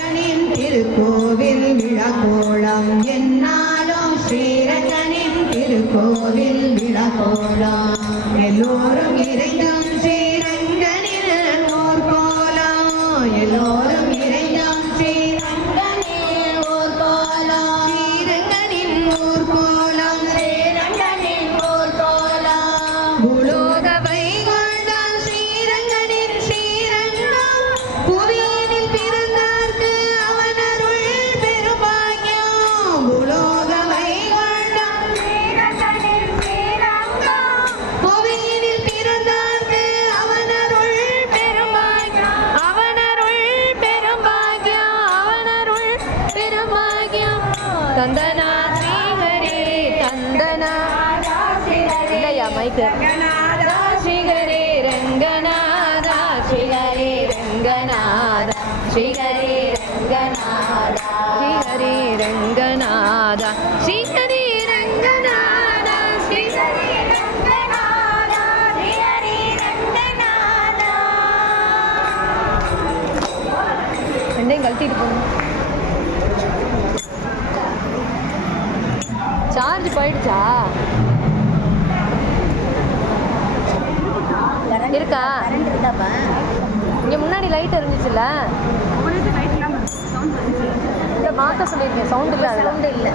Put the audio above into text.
ஸ்ரீரங்கனின் திருக்கோவில் விழாக்கோளம் என்னாலும் ஸ்ரீரங்கனின் திருக்கோவில் விழாக்கோளம் எல்லோரும் இறைந்தும் ஸ்ரீரங்கனில் ஓர் கோலம் எல்லோரும் இறைந்தும் ஸ்ரீரங்கனில் ஓர் கோலம் ஸ்ரீரங்கனின் ஓர் கோலம் ஸ்ரீரங்கனின் ஓர் கோலம் பூலோக வைகுண்டம் ஸ்ரீரங்கனின் ஸ்ரீரங்கம் புவியினில் பிறந்தார்க்கு அவனருள் பெருபாக்கியம் பூலோக வைகுண்டம் ஸ்ரீரங்கனின் ஸ்ரீரங்கம் புவியினில் பிறந்தார்க்கு அவனருள் பெருபாக்கியம் அவனருள் பெருபாக்கியம் அவனருள் பெருபாக்கியம் தந்தனா ஸ்ரீஹரி தந்தனா இல்லையா மைக்கு ஸ்ரீஹரி ரங்கநாத ஸ்ரீஹரி ரங்கநாத ஸ்ரீஹரி ரங்கநாத ஸ்ரீஹரி ரங்கநாத ஸ்ரீஹரி ரங்கநாத ஸ்ரீஹரி ரங்கநாத ஸ்ரீஹரி ரங்கநாத ரெண்டையும் கழட்டிட்டு போகணும். சார்ஜ் போயிடுச்சா இருக்கா இங்கே முன்னாடி லைட் இருந்துச்சுல்ல இங்கே மாற்ற சொல்லியிருக்கேன் சவுண்ட் இல்லை சவுண்ட் இல்லை